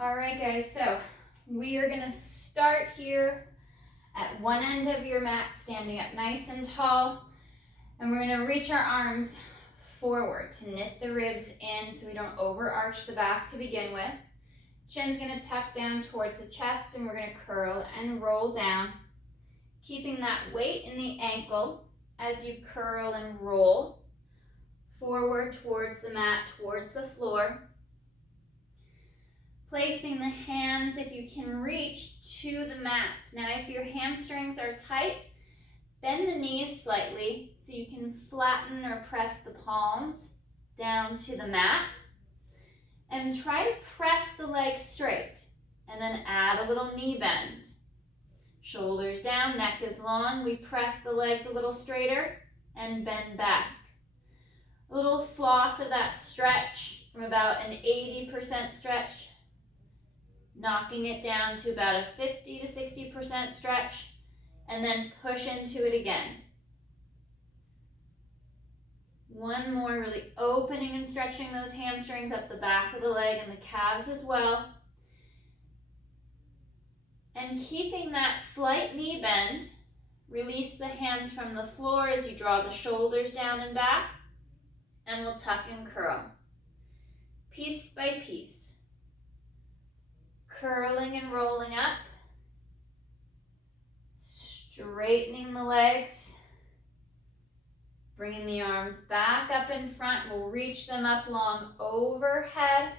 All right, guys, so we are gonna start here at one end of your mat, standing up nice and tall, and we're gonna reach our arms forward to knit the ribs in so we don't overarch the back to begin with. Chin's gonna tuck down towards the chest, and we're gonna curl and roll down, keeping that weight in the ankle as you curl and roll forward towards the mat, towards the floor. Placing the hands, if you can reach, to the mat. Now, if your hamstrings are tight, bend the knees slightly so you can flatten or press the palms down to the mat. And try to press the legs straight, and then add a little knee bend. Shoulders down, neck is long. We press the legs a little straighter and bend back. A little floss of that stretch from about an 80% stretch, knocking it down to about a 50 to 60% stretch, and then push into it again. One more, really opening and stretching those hamstrings up the back of the leg and the calves as well. And keeping that slight knee bend, release the hands from the floor as you draw the shoulders down and back, and we'll tuck and curl, piece by piece. Curling and rolling up, straightening the legs, bringing the arms back up in front. We'll reach them up long overhead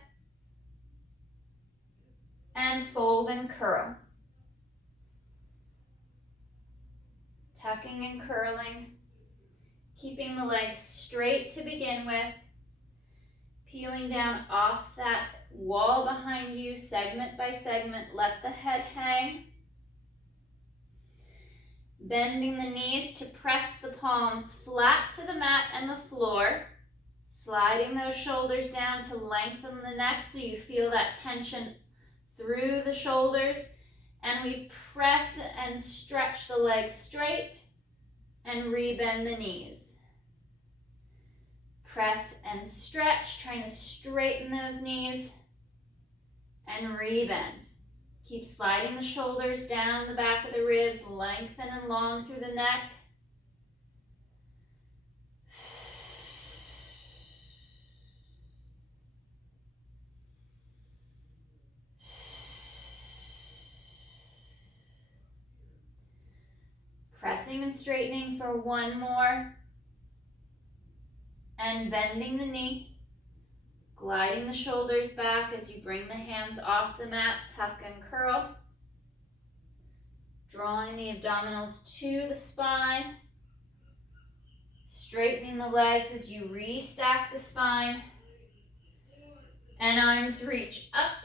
and fold and curl. Tucking and curling, keeping the legs straight to begin with, peeling down off that wall behind you, segment by segment. Let the head hang. Bending the knees to press the palms flat to the mat and the floor. Sliding those shoulders down to lengthen the neck so you feel that tension through the shoulders. And we press and stretch the legs straight and rebend the knees. Press and stretch, trying to straighten those knees and rebend. Keep sliding the shoulders down the back of the ribs, lengthen and long through the neck. Pressing and straightening for one more. And bending the knee. Gliding the shoulders back as you bring the hands off the mat, tuck and curl. Drawing the abdominals to the spine. Straightening the legs as you restack the spine. And arms reach up,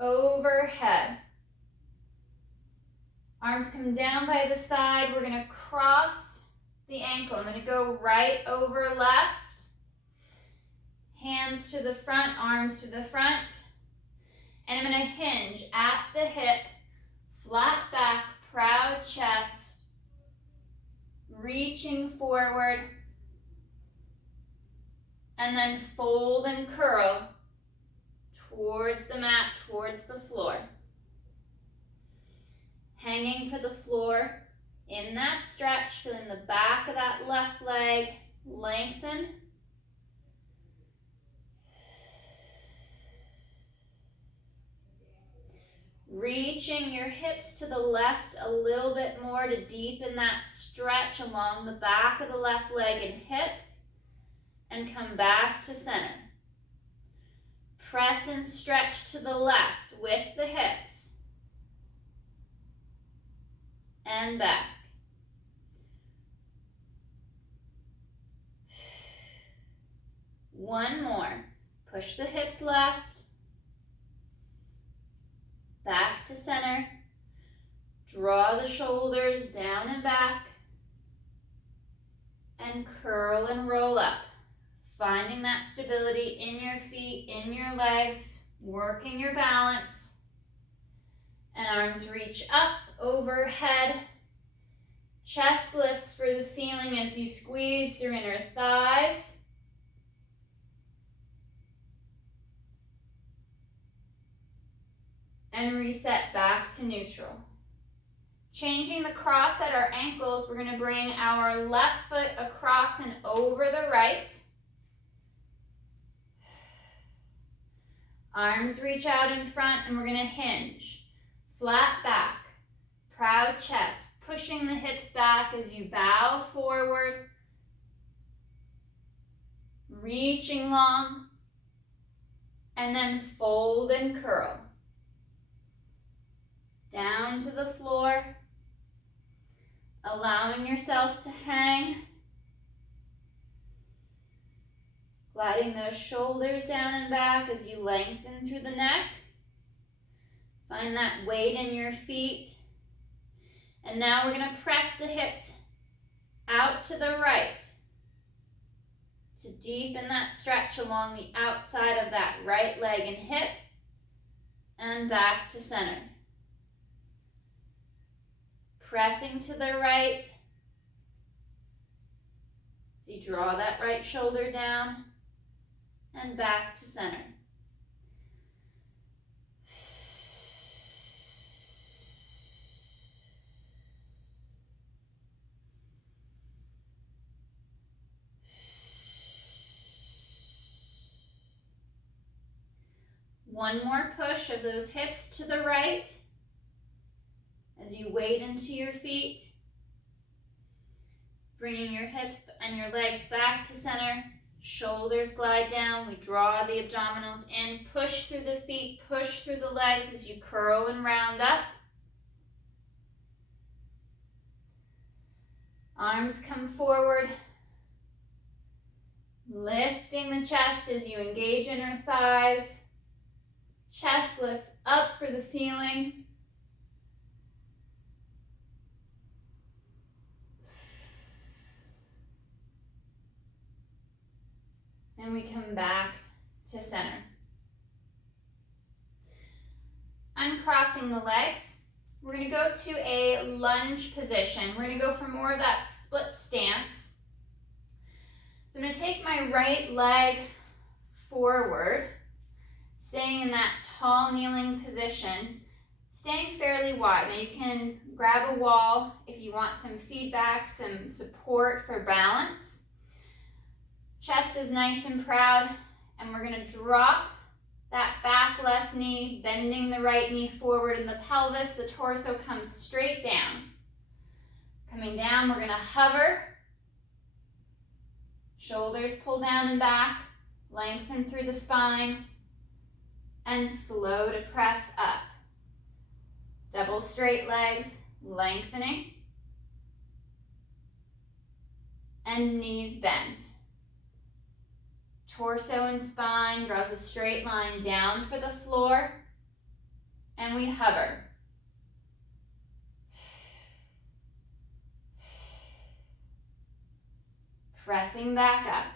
overhead. Arms come down by the side. We're going to cross the ankle. I'm going to go right over left. Hands to the front, arms to the front. And I'm going to hinge at the hip, flat back, proud chest, reaching forward, and then fold and curl towards the mat, towards the floor. Hanging for the floor in that stretch, feeling the back of that left leg lengthen. Reaching your hips to the left a little bit more to deepen that stretch along the back of the left leg and hip, and come back to center. Press and stretch to the left with the hips, and back. One more. Push the hips left, back to center. Draw the shoulders down and back, and curl and roll up. Finding that stability in your feet, in your legs, working your balance. And arms reach up, overhead. Chest lifts for the ceiling as you squeeze your inner thighs. and reset back to neutral. Changing the cross at our ankles, we're going to bring our left foot across and over the right. Arms reach out in front, and we're going to hinge. Flat back, proud chest, pushing the hips back as you bow forward, reaching long, and then fold and curl. Down to the floor, allowing yourself to hang. Gliding those shoulders down and back as you lengthen through the neck. Find that weight in your feet. And now we're going to press the hips out to the right to deepen that stretch along the outside of that right leg and hip, and back to center. Pressing to the right as you draw that right shoulder down, and back to center. One more push of those hips to the right as you wade into your feet, bringing your hips and your legs back to center. Shoulders glide down. We draw the abdominals in. Push through the feet, push through the legs as you curl and round up. Arms come forward. Lifting the chest as you engage inner thighs. Chest lifts up for the ceiling. And we come back to center. Uncrossing the legs. We're going to go to a lunge position. We're going to go for more of that split stance. So I'm going to take my right leg forward, staying in that tall kneeling position, staying fairly wide. Now you can grab a wall if you want some feedback, some support for balance. Chest is nice and proud, and we're going to drop that back left knee, bending the right knee forward in the pelvis. The torso comes straight down. Coming down, we're going to hover. Shoulders pull down and back, lengthen through the spine, and slow to press up. Double straight legs, lengthening, and knees bend. Torso and spine draws a straight line down for the floor, and we hover. Pressing back up.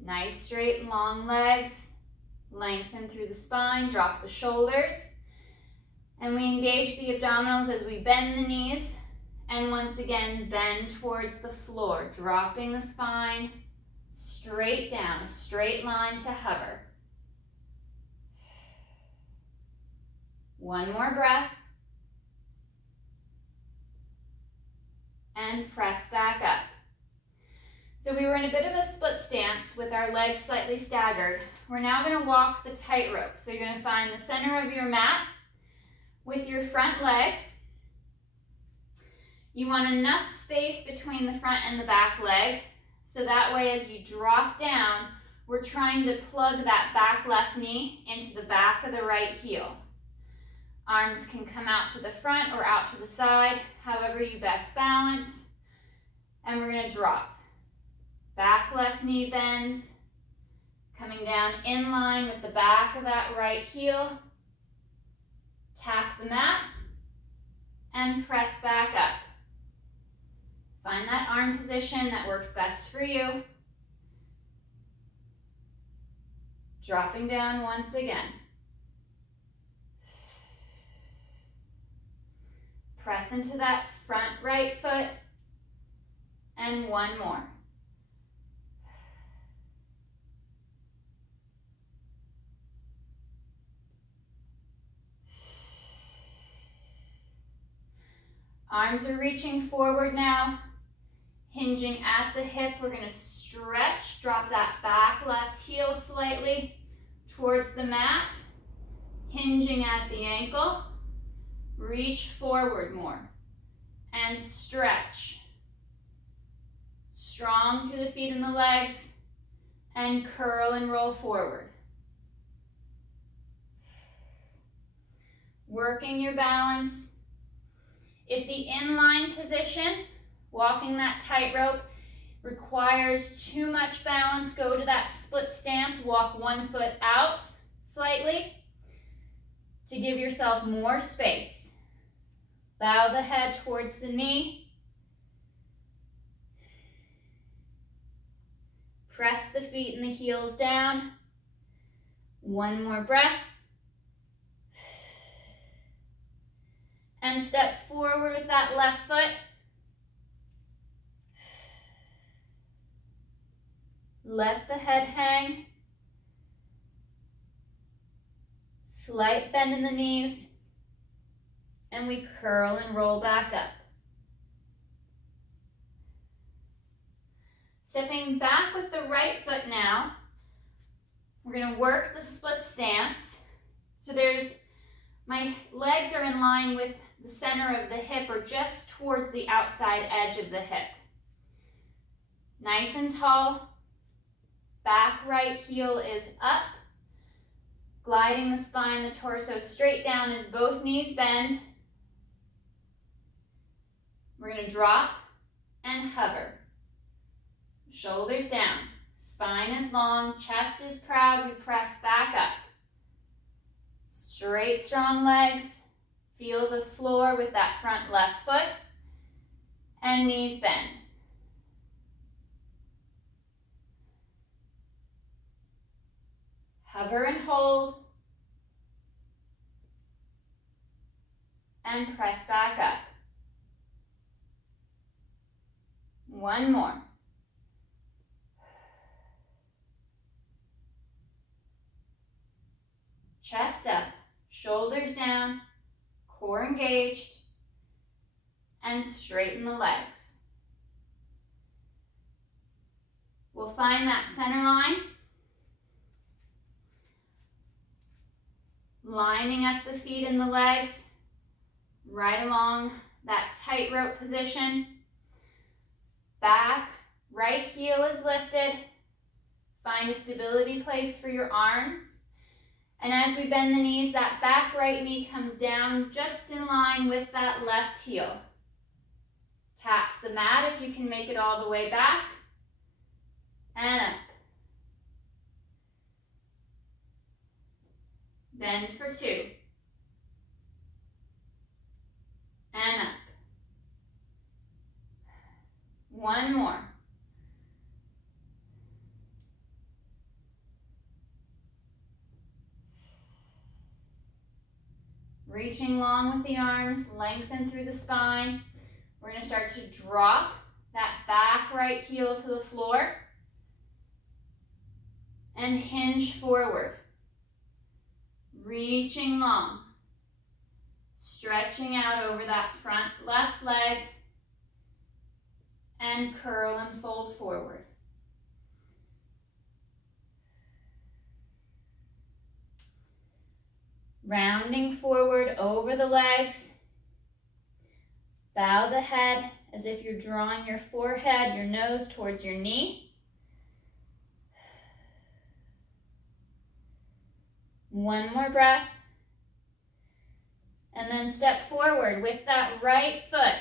Nice straight long legs, lengthen through the spine, drop the shoulders, and we engage the abdominals as we bend the knees, and once again bend towards the floor, dropping the spine, straight down, a straight line to hover. One more breath. And press back up. So we were in a bit of a split stance with our legs slightly staggered. We're now going to walk the tightrope. So you're going to find the center of your mat with your front leg. You want enough space between the front and the back leg. So that way, as you drop down, we're trying to plug that back left knee into the back of the right heel. Arms can come out to the front or out to the side, however you best balance. And we're going to drop. Back left knee bends, coming down in line with the back of that right heel. Tap the mat and press back up. Find that arm position that works best for you. Dropping down once again. Press into that front right foot, and one more. Arms are reaching forward now, hinging at the hip. We're going to stretch, drop that back left heel slightly towards the mat, hinging at the ankle. Reach forward more and stretch. Strong through the feet and the legs, and curl and roll forward. Working your balance. If the inline position, walking that tightrope, requires too much balance, go to that split stance, walk one foot out slightly to give yourself more space. Bow the head towards the knee. Press the feet and the heels down. One more breath. And step forward with that left foot. Let the head hang. Slight bend in the knees. And we curl and roll back up. Stepping back with the right foot now. We're going to work the split stance. So my legs are in line with the center of the hip or just towards the outside edge of the hip. Nice and tall. Back right heel is up. Gliding the spine, the torso straight down as both knees bend. We're going to drop and hover. Shoulders down. Spine is long, chest is proud. We press back up. Straight, strong legs. Feel the floor with that front left foot. And knees bend. Hover and hold. And press back up. One more. Chest up, shoulders down, core engaged, and straighten the legs. We'll find that center line. Lining up the feet and the legs, right along that tightrope position. Back, right heel is lifted. Find a stability place for your arms. And as we bend the knees, that back right knee comes down just in line with that left heel. Taps the mat if you can make it all the way back. And up. Bend for 2. And up. One more. Reaching long with the arms, lengthen through the spine. We're going to start to drop that back right heel to the floor and hinge forward. Reaching long. Stretching out over that front left leg and curl and fold forward. Rounding forward over the legs. Bow the head as if you're drawing your forehead, your nose towards your knee. One more breath. And then step forward with that right foot.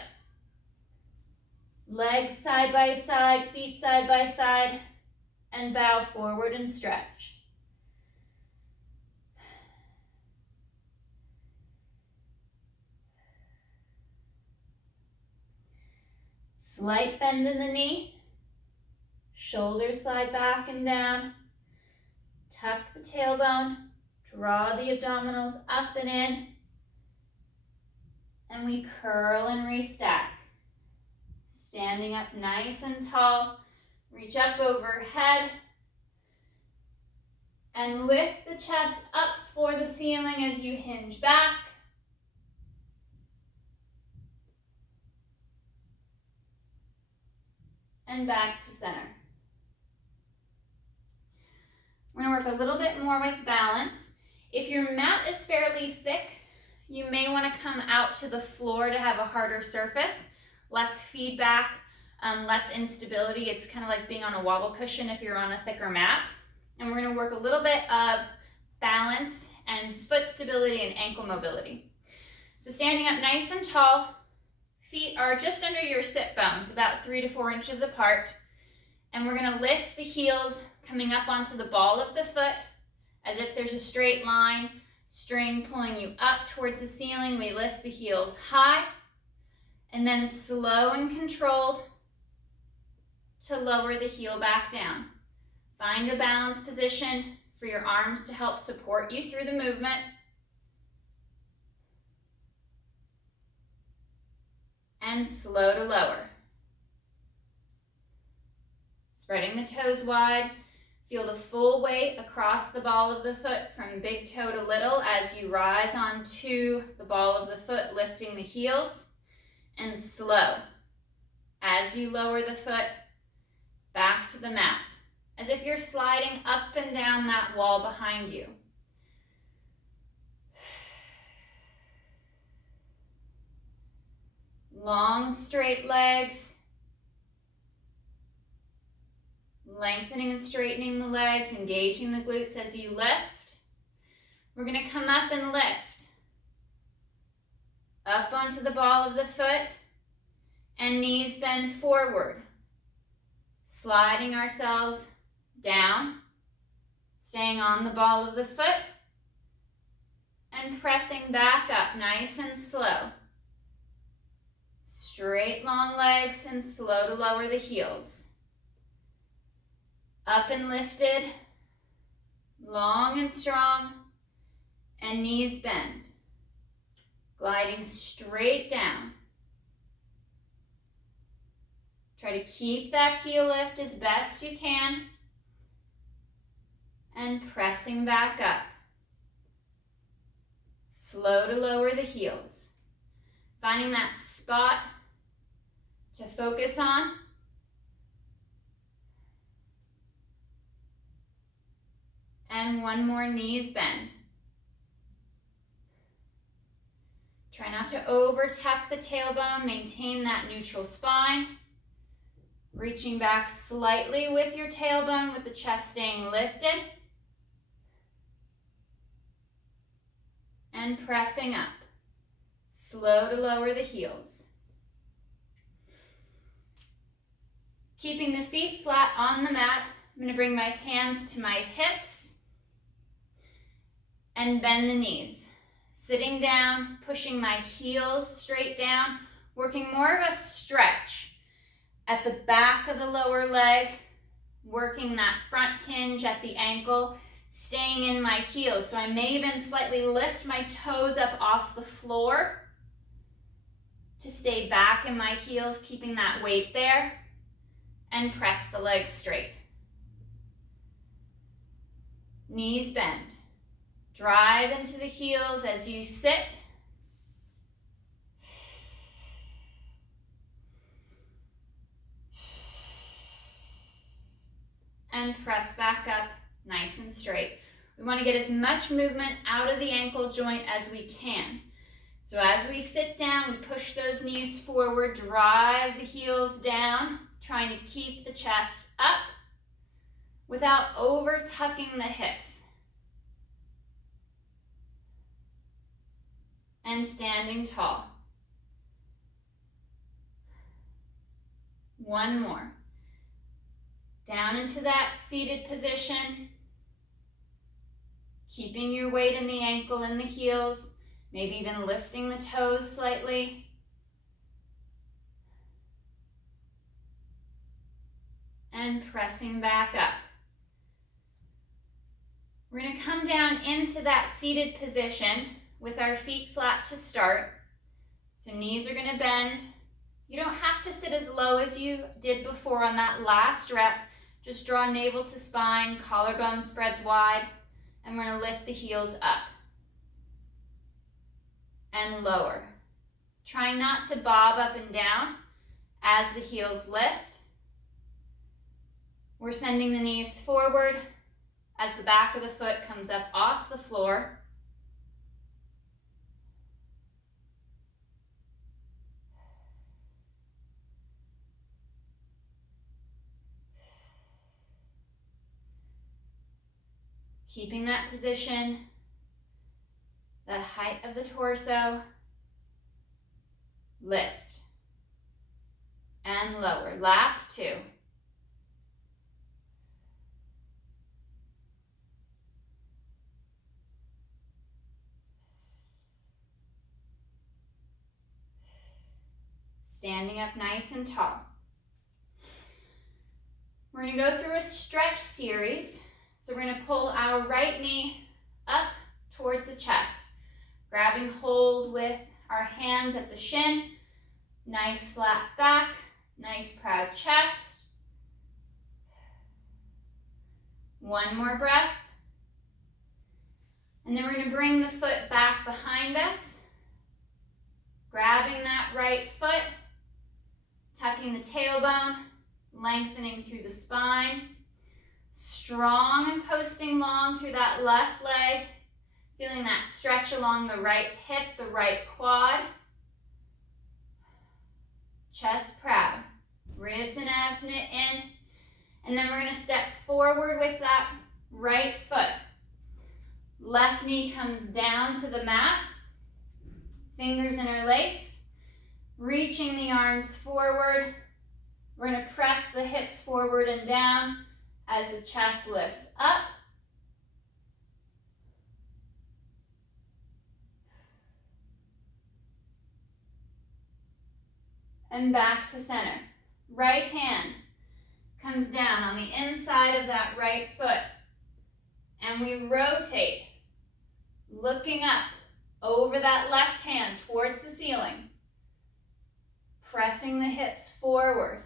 Legs side by side, feet side by side, and bow forward and stretch. Slight bend in the knee, shoulders slide back and down, tuck the tailbone, draw the abdominals up and in, and we curl and restack. Standing up nice and tall, reach up overhead, and lift the chest up for the ceiling as you hinge back. and back to center. We're going to work a little bit more with balance. If your mat is fairly thick, you may want to come out to the floor to have a harder surface, less feedback, less instability. It's kind of like being on a wobble cushion if you're on a thicker mat. And we're going to work a little bit of balance and foot stability and ankle mobility. So standing up nice and tall, feet are just under your sit bones, about 3 to 4 inches apart. And we're going to lift the heels coming up onto the ball of the foot as if there's a straight line, string pulling you up towards the ceiling. We lift the heels high and then slow and controlled to lower the heel back down. Find a balanced position for your arms to help support you through the movement. And slow to lower. Spreading the toes wide. Feel the full weight across the ball of the foot from big toe to little as you rise onto the ball of the foot, lifting the heels. And slow as you lower the foot back to the mat, as if you're sliding up and down that wall behind you. Long, straight legs. Lengthening and straightening the legs, engaging the glutes as you lift. We're going to come up and lift. Up onto the ball of the foot, and knees bend forward. Sliding ourselves down, staying on the ball of the foot, and pressing back up nice and slow. Straight long legs and slow to lower the heels. Up and lifted, long and strong, and knees bend. Gliding straight down. Try to keep that heel lift as best you can. And pressing back up. Slow to lower the heels. Finding that spot to focus on. And one more, knees bend. Try not to over tuck the tailbone, maintain that neutral spine. Reaching back slightly with your tailbone with the chest staying lifted. And pressing up. Slow to lower the heels. Keeping the feet flat on the mat, I'm going to bring my hands to my hips and bend the knees. Sitting down, pushing my heels straight down, working more of a stretch at the back of the lower leg, working that front hinge at the ankle, staying in my heels. So I may even slightly lift my toes up off the floor to stay back in my heels, keeping that weight there, and press the legs straight. Knees bend. Drive into the heels as you sit. And press back up nice and straight. We want to get as much movement out of the ankle joint as we can. So as we sit down, we push those knees forward, drive the heels down, trying to keep the chest up without over tucking the hips. And standing tall. One more. Down into that seated position. Keeping your weight in the ankle and the heels. Maybe even lifting the toes slightly. And pressing back up. We're going to come down into that seated position with our feet flat to start. So knees are going to bend. You don't have to sit as low as you did before on that last rep. Just draw navel to spine, collarbone spreads wide, and we're going to lift the heels up and lower. Try not to bob up and down as the heels lift. We're sending the knees forward as the back of the foot comes up off the floor. Keeping that position, that height of the torso. Lift and lower. Last two. Standing up nice and tall. We're going to go through a stretch series. So we're going to pull our right knee up towards the chest, grabbing hold with our hands at the shin. Nice flat back, nice proud chest. One more breath. And then we're going to bring the foot back behind us, grabbing that right foot, tucking the tailbone, lengthening through the spine. Strong and posting long through that left leg, feeling that stretch along the right hip, the right quad. Chest proud, ribs and abs knit in. And then we're going to step forward with that right foot. Left knee comes down to the mat, fingers interlace, reaching the arms forward. We're going to press the hips forward and down as the chest lifts up. And back to center. Right hand comes down on the inside of that right foot. And we rotate, looking up over that left hand towards the ceiling. Pressing the hips forward.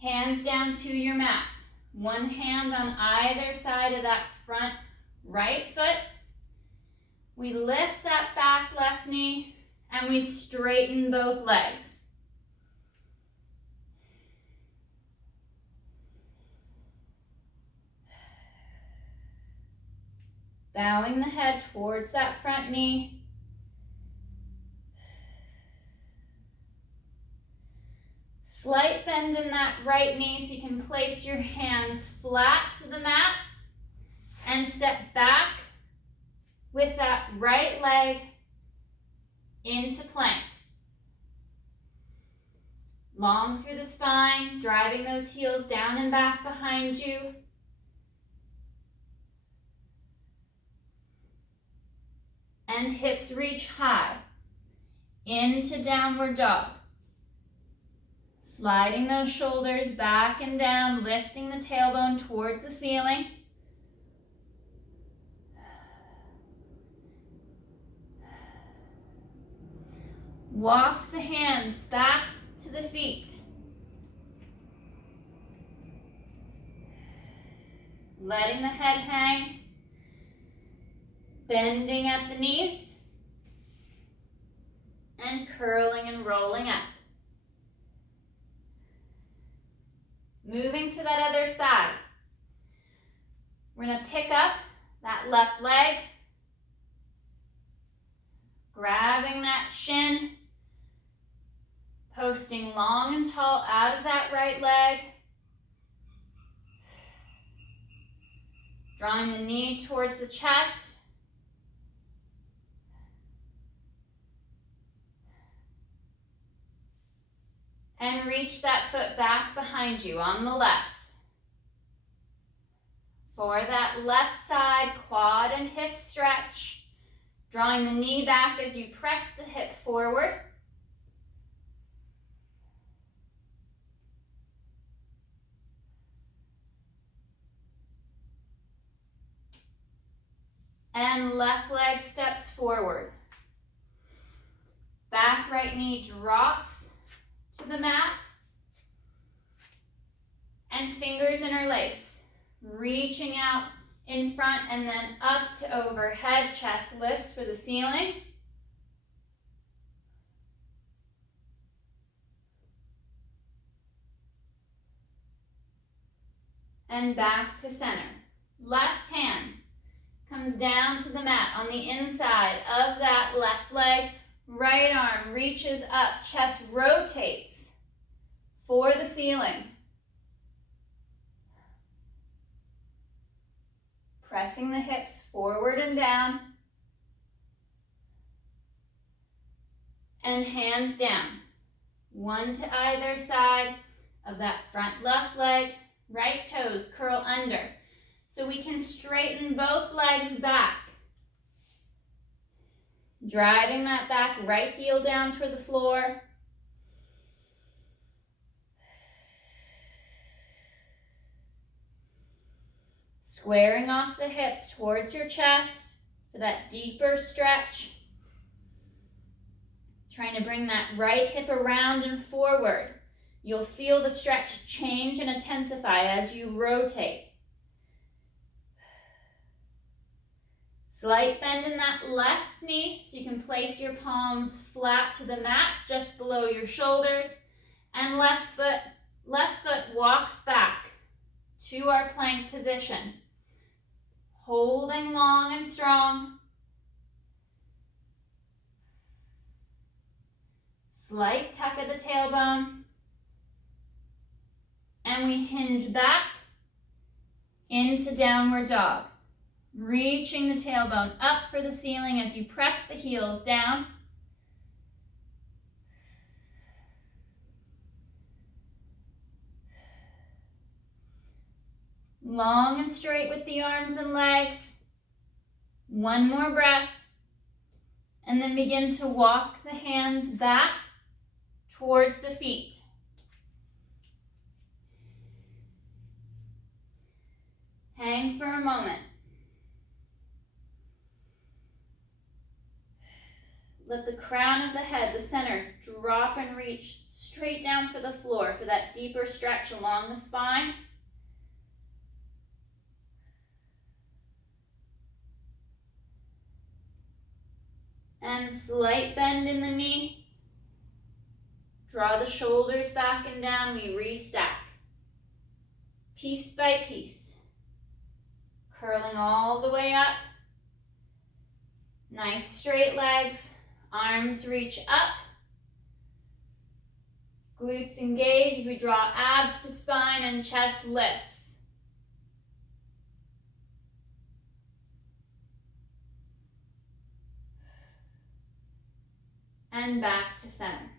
Hands down to your mat. One hand on either side of that front right foot. We lift that back left knee and we straighten both legs. Bowing the head towards that front knee. Slight bend in that right knee so you can place your hands flat to the mat and step back with that right leg into plank. Long through the spine, driving those heels down and back behind you. And hips reach high into downward dog. Sliding those shoulders back and down, lifting the tailbone towards the ceiling. Walk the hands back to the feet. Letting the head hang. Bending at the knees. And curling and rolling up. Moving to that other side. We're going to pick up that left leg. Grabbing that shin. Posting long and tall out of that right leg. Drawing the knee towards the chest. And reach that foot back behind you on the left. For that left side quad and hip stretch, drawing the knee back as you press the hip forward. And left leg steps forward. Back right knee drops to the mat. And fingers interlace. Reaching out in front and then up to overhead. Chest lifts for the ceiling. and back to center. Left hand comes down to the mat on the inside of that left leg. Right arm reaches up, chest rotates for the ceiling. Pressing the hips forward and down. And hands down. One to either side of that front left leg. Right toes curl under. So we can straighten both legs back. Driving that back right heel down toward the floor. Squaring off the hips towards your chest for that deeper stretch. Trying to bring that right hip around and forward. You'll feel the stretch change and intensify as you rotate. Slight bend in that left knee so you can place your palms flat to the mat just below your shoulders. And left foot walks back to our plank position. Holding long and strong. Slight tuck of the tailbone. And we hinge back into downward dog. Reaching the tailbone up for the ceiling as you press the heels down. Long and straight with the arms and legs. One more breath. And then begin to walk the hands back towards the feet. Hang for a moment. Let the crown of the head, the center, drop and reach straight down for the floor for that deeper stretch along the spine. And slight bend in the knee. Draw the shoulders back and down. We restack. Piece by piece. Curling all the way up. Nice straight legs. Arms reach up. Glutes engage as we draw abs to spine and chest lifts. And back to center.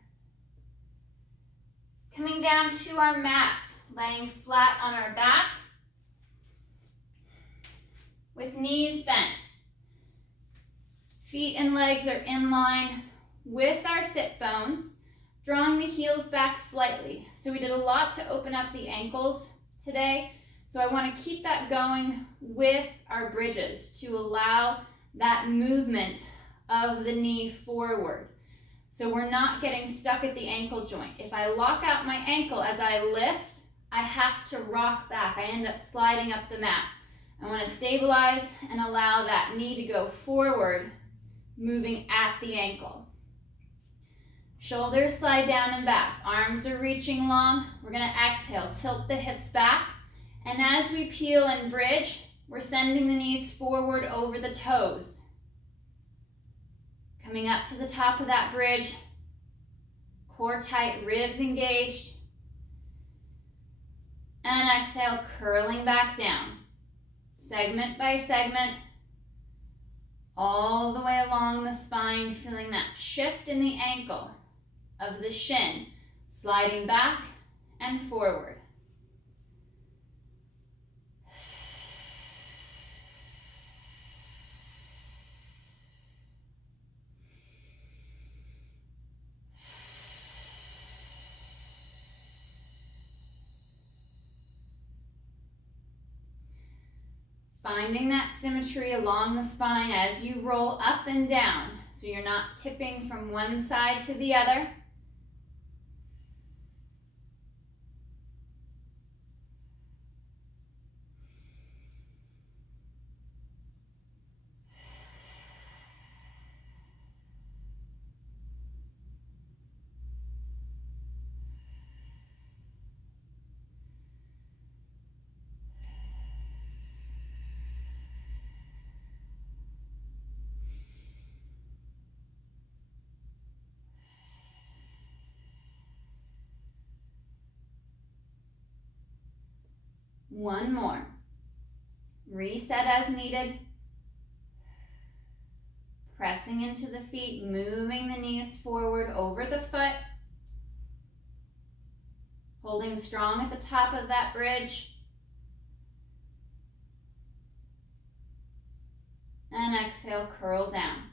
Coming down to our mat, laying flat on our back with knees bent. Feet and legs are in line with our sit bones, drawing the heels back slightly. So we did a lot to open up the ankles today. So I want to keep that going with our bridges to allow that movement of the knee forward. So we're not getting stuck at the ankle joint. If I lock out my ankle as I lift, I have to rock back. I end up sliding up the mat. I want to stabilize and allow that knee to go forward, moving at the ankle. Shoulders slide down and back. Arms are reaching long. We're going to exhale, tilt the hips back. And as we peel and bridge, we're sending the knees forward over the toes. Coming up to the top of that bridge. Core tight, ribs engaged. And exhale, curling back down. Segment by segment. All the way along the spine, feeling that shift in the ankle of the shin, sliding back and forward. Finding that symmetry along the spine as you roll up and down, so you're not tipping from one side to the other. One more. Reset as needed. Pressing into the feet, moving the knees forward over the foot. Holding strong at the top of that bridge. And exhale, curl down.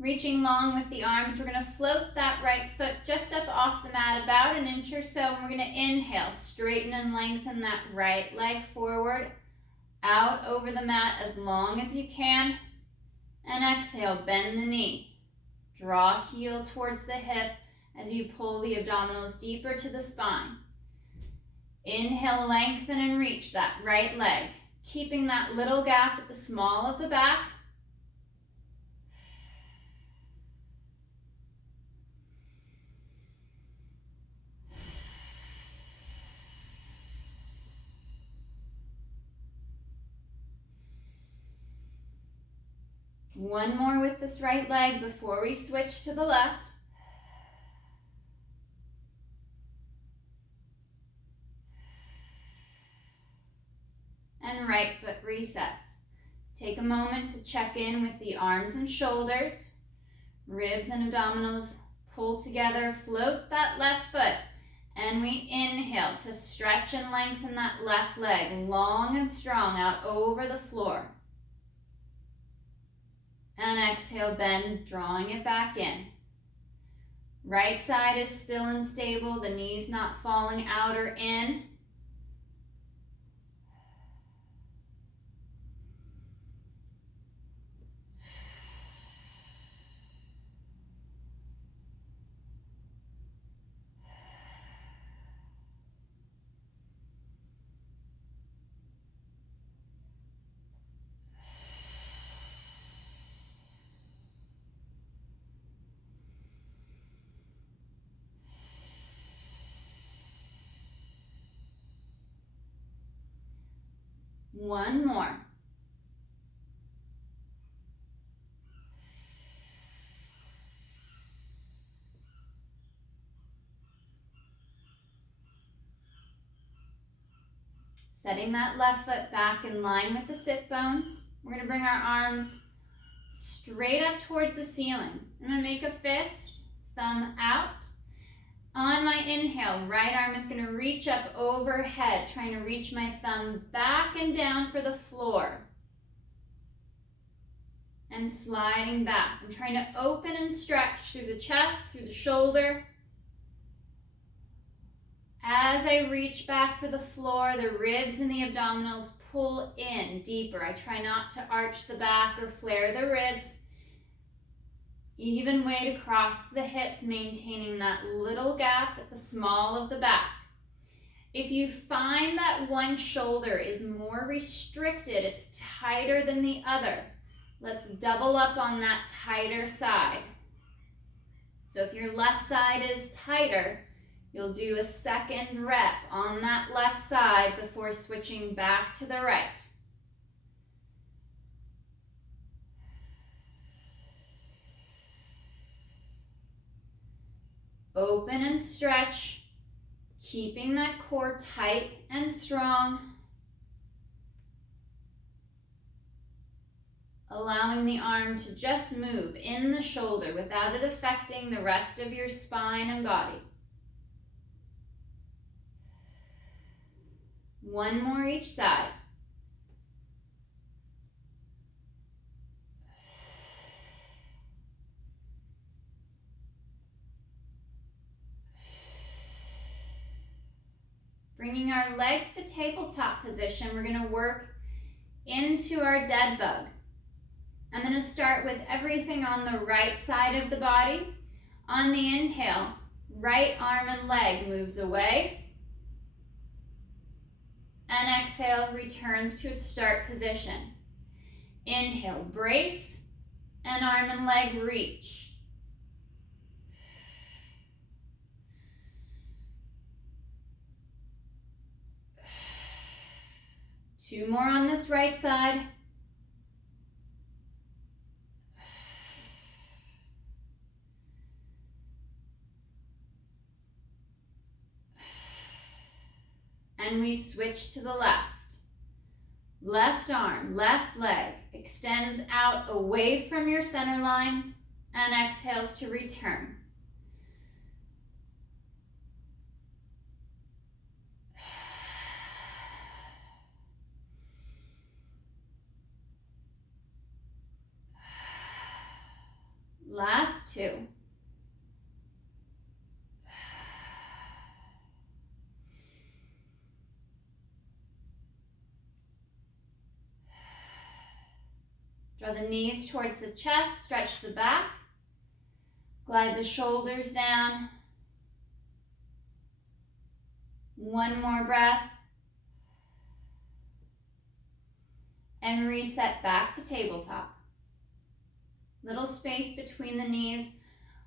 Reaching long with the arms, we're going to float that right foot just up off the mat about an inch or so, and we're going to inhale, straighten and lengthen that right leg forward, out over the mat as long as you can, and exhale, bend the knee. Draw heel towards the hip as you pull the abdominals deeper to the spine. Inhale, lengthen and reach that right leg, keeping that little gap at the small of the back. One more with this right leg before we switch to the left. And right foot resets. Take a moment to check in with the arms and shoulders. Ribs and abdominals pull together. Float that left foot. And we inhale to stretch and lengthen that left leg long and strong out over the floor. And exhale, bend, drawing it back in. Right side is still and stable, the knees not falling out or in. One more. Setting that left foot back in line with the sit bones. We're going to bring our arms straight up towards the ceiling. I'm going to make a fist, thumb out. On my inhale, right arm is going to reach up overhead, trying to reach my thumb back and down for the floor. And sliding back. I'm trying to open and stretch through the chest, through the shoulder. As I reach back for the floor, the ribs and the abdominals pull in deeper. I try not to arch the back or flare the ribs. Even weight across the hips, maintaining that little gap at the small of the back. If you find that one shoulder is more restricted, it's tighter than the other, let's double up on that tighter side. So if your left side is tighter, you'll do a second rep on that left side before switching back to the right. Open and stretch, keeping that core tight and strong. Allowing the arm to just move in the shoulder without it affecting the rest of your spine and body. One more each side. Bringing our legs to tabletop position, we're going to work into our dead bug. I'm going to start with everything on the right side of the body. On the inhale, right arm and leg moves away. And exhale, returns to its start position. Inhale, brace, and arm and leg reach. Two more on this right side. And we switch to the left. Left arm, left leg extends out away from your center line and exhales to return. Last two. Draw the knees towards the chest, stretch the back. Glide the shoulders down. One more breath. And reset back to tabletop. Little space between the knees.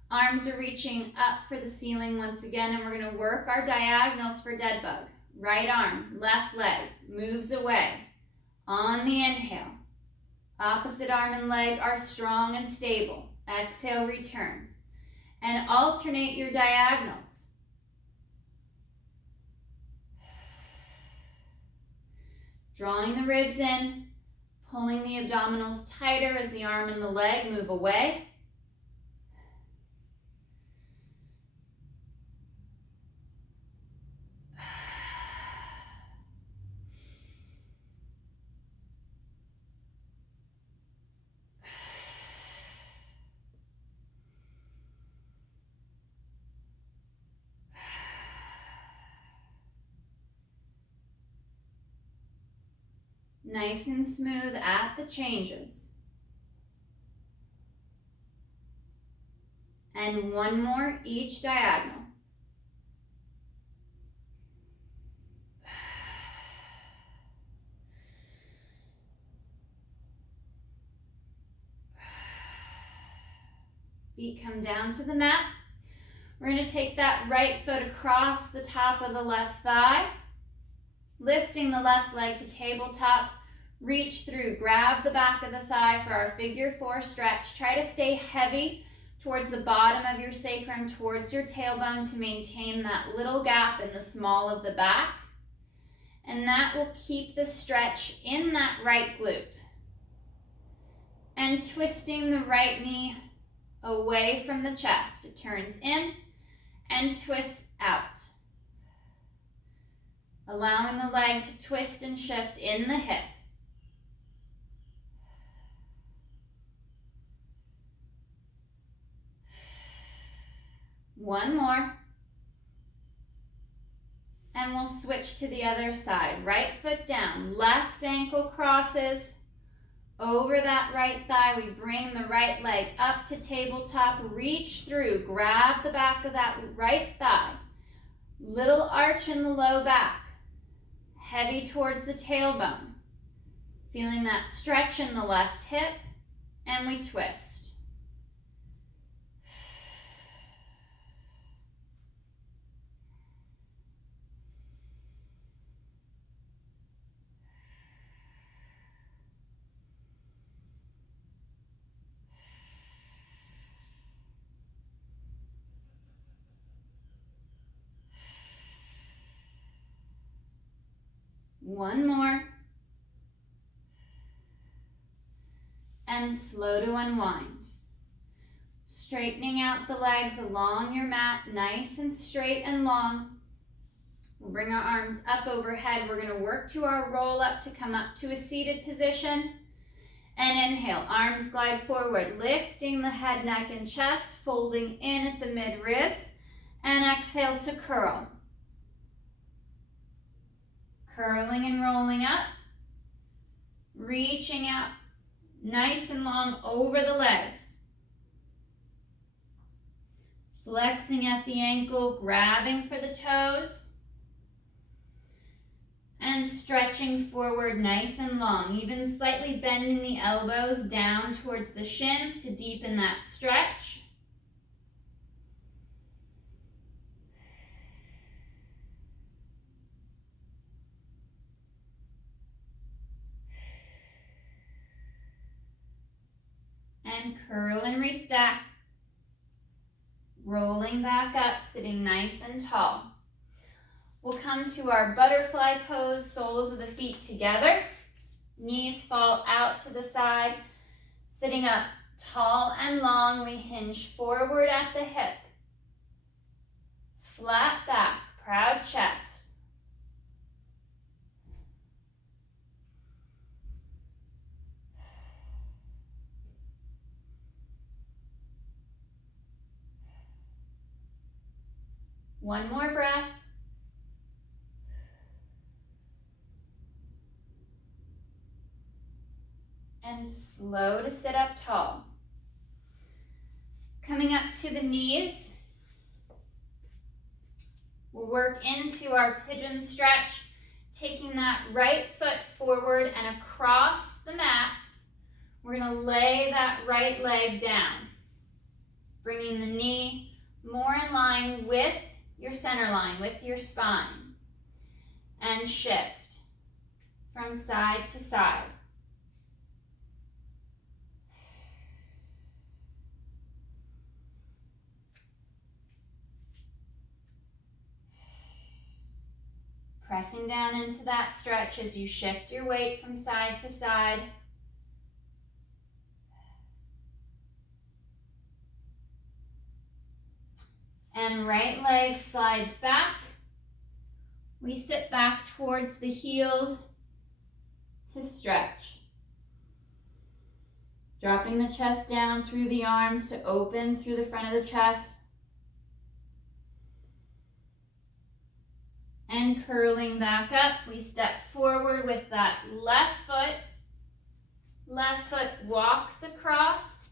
Arms are reaching up for the ceiling once again, and we're going to work our diagonals for dead bug. Right arm, left leg moves away. On the inhale, opposite arm and leg are strong and stable. Exhale, return. And alternate your diagonals. Drawing the ribs in, pulling the abdominals tighter as the arm and the leg move away. Nice and smooth at the changes. And one more each diagonal. Feet come down to the mat. We're going to take that right foot across the top of the left thigh. Lifting the left leg to tabletop, reach through, grab the back of the thigh for our figure four stretch. Try to stay heavy towards the bottom of your sacrum, towards your tailbone to maintain that little gap in the small of the back. And that will keep the stretch in that right glute. And twisting the right knee away from the chest. It turns in and twists out. Allowing the leg to twist and shift in the hip. One more. And we'll switch to the other side. Right foot down, left ankle crosses over that right thigh. We bring the right leg up to tabletop, reach through, grab the back of that right thigh. Little arch in the low back. Heavy towards the tailbone. Feeling that stretch in the left hip, and we twist. One more. And slow to unwind. Straightening out the legs along your mat, nice and straight and long. We'll bring our arms up overhead. We're going to work to our roll up to come up to a seated position. And inhale, arms glide forward, lifting the head, neck, and chest, folding in at the mid ribs. And exhale to curl. Curling and rolling up, reaching out nice and long over the legs. Flexing at the ankle, grabbing for the toes. And stretching forward nice and long, even slightly bending the elbows down towards the shins to deepen that stretch. And curl and restack. Rolling back up, sitting nice and tall. We'll come to our butterfly pose, soles of the feet together. Knees fall out to the side. Sitting up tall and long, we hinge forward at the hip. Flat back, proud chest. One more breath. And slow to sit up tall. Coming up to the knees, we'll work into our pigeon stretch, taking that right foot forward and across the mat. We're going to lay that right leg down, bringing the knee more in line with your center line, with your spine, and shift from side to side. Pressing down into that stretch as you shift your weight from side to side. And right leg slides back. We sit back towards the heels to stretch. Dropping the chest down through the arms to open through the front of the chest. And curling back up, we step forward with that left foot. Left foot walks across.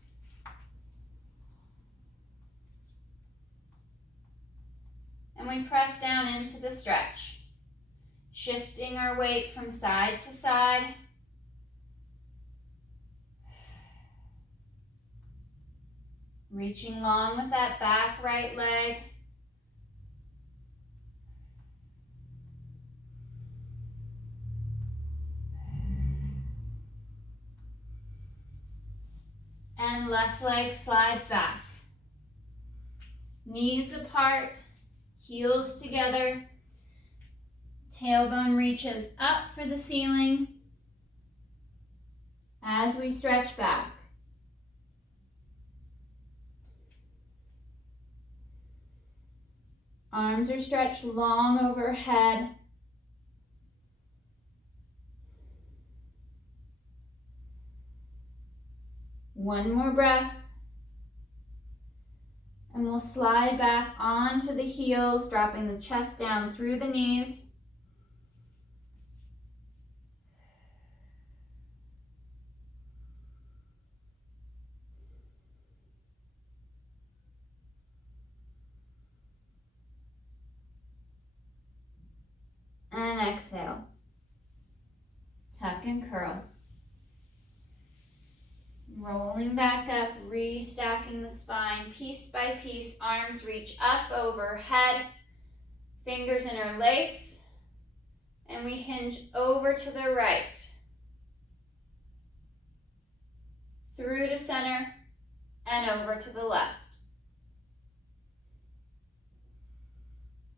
And we press down into the stretch, shifting our weight from side to side. Reaching long with that back right leg. And left leg slides back. Knees apart, heels together. Tailbone reaches up for the ceiling as we stretch back. Arms are stretched long overhead. One more breath. And we'll slide back onto the heels, dropping the chest down through the knees. And exhale. Tuck and curl. Rolling back up, restacking the spine piece by piece. Arms reach up overhead. Fingers interlace. And we hinge over to the right. Through to center and over to the left.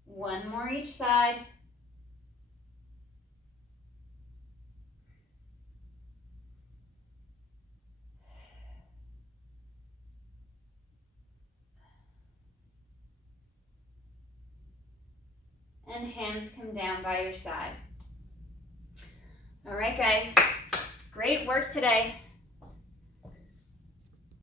One more each side. And hands come down by your side. All right, guys, great work today.